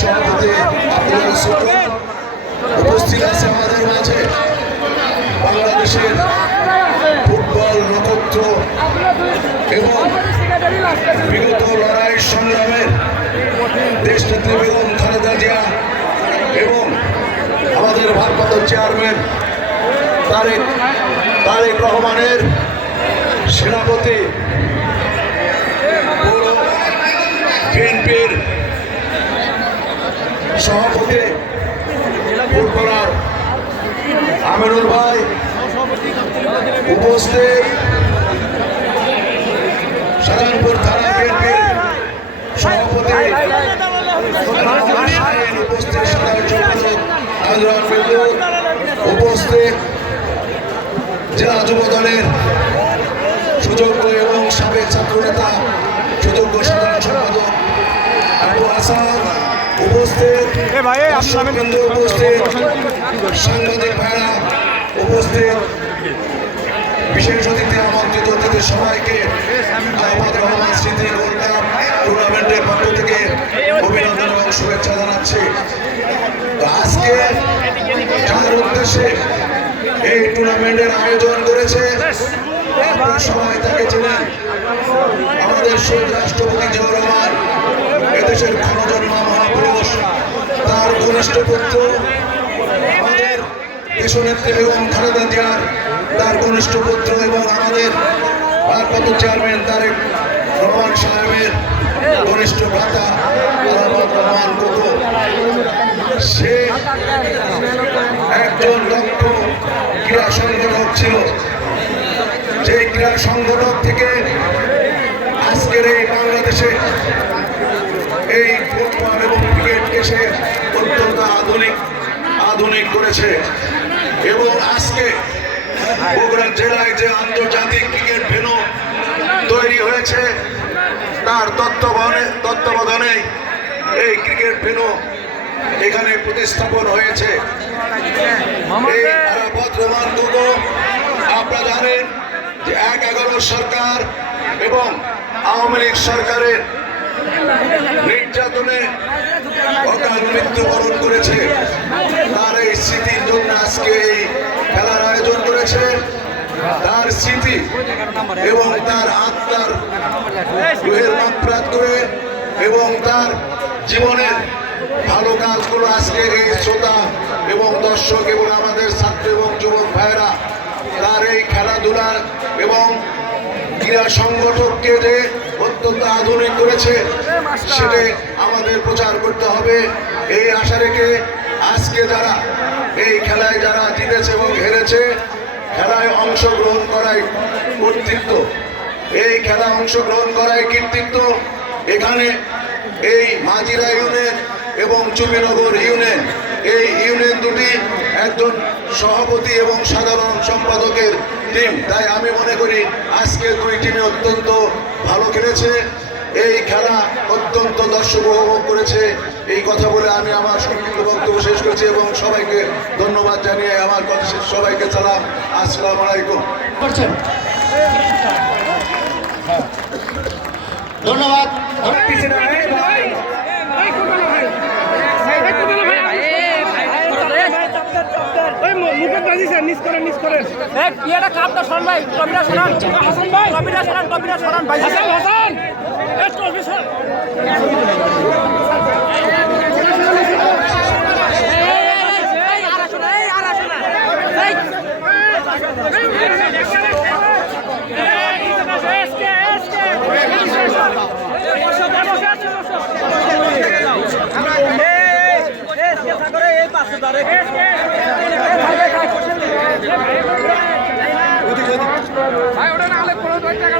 সভাপতি আব্দুল সুলতান উপস্থিত আছে আমাদের মাঝে বাংলাদেশের ফুটবল নক্ষত্র এবং বিগত লড়াই সংগ্রামের দেশনেত্রী বেগম খালেদা জিয়া এবং আমাদের ভারপ্রাপ্ত চেয়ারম্যান তারেক রহমানের সেনাপতি বিএনপির সভাপতি ফুটবলার আমিনুল ভাই উপস্থিত সাধারণপুর থানা বিএনপির সভাপতি উপস্থিত সাধারণ সম্পাদক আজরান বিদ্যুৎ উপস্থিত জেলা যুব দলের সুযোগ্য এবং সাবেক ছাত্রনেতা সুযোগ্য সাধারণ সম্পাদক আবু হাসান উপস্থিত উপস্থিত সাংবাদিক ভাইরা উপস্থিত বিশেষ অতিথি আমন্ত্রিত অতিথি সবাইকে আহমদ রহমান স্মৃতি গোল্ড কাপ টুর্নামেন্টের পক্ষ থেকে অভিনন্দন এবং শুভেচ্ছা জানাচ্ছি। তো আজকে যার উদ্দেশ্যে এই টুর্নামেন্টের আয়োজন করেছে সবাই তাকে চেনেন, আমাদের শহীদ রাষ্ট্রপতি জিয়াউর রহমান, এদেশের ক্ষণজন্মা মহাপুরুষ, তার ঘনিষ্ঠ পুত্র আমাদের দেশনেত্রী বেগম খালেদা জিয়ার তার ঘনিষ্ঠ পুত্র এবং আমাদের ভারপ্রাপ্ত চেয়ারম্যান তারেক রহমান সাহেবের ঘনিষ্ঠ ভ্রাতা রহমান কোকো। সে একজন দক্ষ ক্রীড়া সংগঠক ছিল, যে ক্রীড়া সংগঠক থেকে আজকের এই বাংলাদেশে এই ফুটবল এবং ক্রিকেটকে সে অত্যন্ত আধুনিক করেছে এবং আজকে বগুড়া জেলায় যে আন্তর্জাতিক ক্রিকেট ভেন্যু তৈরি হয়েছে তার তত্ত্বাবধানে এই ক্রিকেট ভেন্যু এখানে প্রতিস্থাপন হয়েছে। আপনারা জানেন যে ১/১১ সরকার এবং আওয়ামী লীগ সরকারের নির্যাতনে অকাল মৃত্যুবরণ করেছে, তার এই স্মৃতির জন্য আজকে এই খেলার আয়োজন করেছে। তার স্মৃতি এবং তার আত্মার রুহের মাগফিরাত করে এবং তার জীবনের ভালো কাজগুলো আজকে এই শ্রোতা এবং দর্শক এবং আমাদের ছাত্র এবং যুবক ভাইরা তার এই খেলাধুলার এবং ক্রীড়া সংগঠককে যে অত্যন্ত আধুনিক করেছে সেটা আমাদের প্রচার করতে হবে। এই আশা রেখে আজকে যারা এই খেলায় যারা জিতেছে এবং হেরেছে, খেলায় অংশগ্রহণ করায় কর্তৃত্ব, এই খেলা অংশগ্রহণ করায় কৃতিত্ব। এখানে এই মাজিরা ইউনিয়ন এবং চুপিনগর ইউনিয়ন, এই ইউনিয়ন দুটি একজন সভাপতি এবং সাধারণ সম্পাদকের টিম, তাই আমি মনে করি আজকে দুই টিমে অত্যন্ত ভালো খেলেছে। এই খেলা অত্যন্ত দর্শক উপভোগ করেছে। এই কথা বলে আমি আমার সংক্ষিপ্ত বক্তব্য শেষ করছি এবং সবাইকে ধন্যবাদ জানিয়ে আমার কথা শেষ। সবাইকে সালাম, আসসালামু আলাইকুম। ধন্যবাদ। কাপটা সরান ভাই, ট্রফিটা সরান, হাসান ভাই, ট্রফিটা সরান ভাই, হাসান ট্রফি সরান। ভাই ওটা না হলে 15 টাকা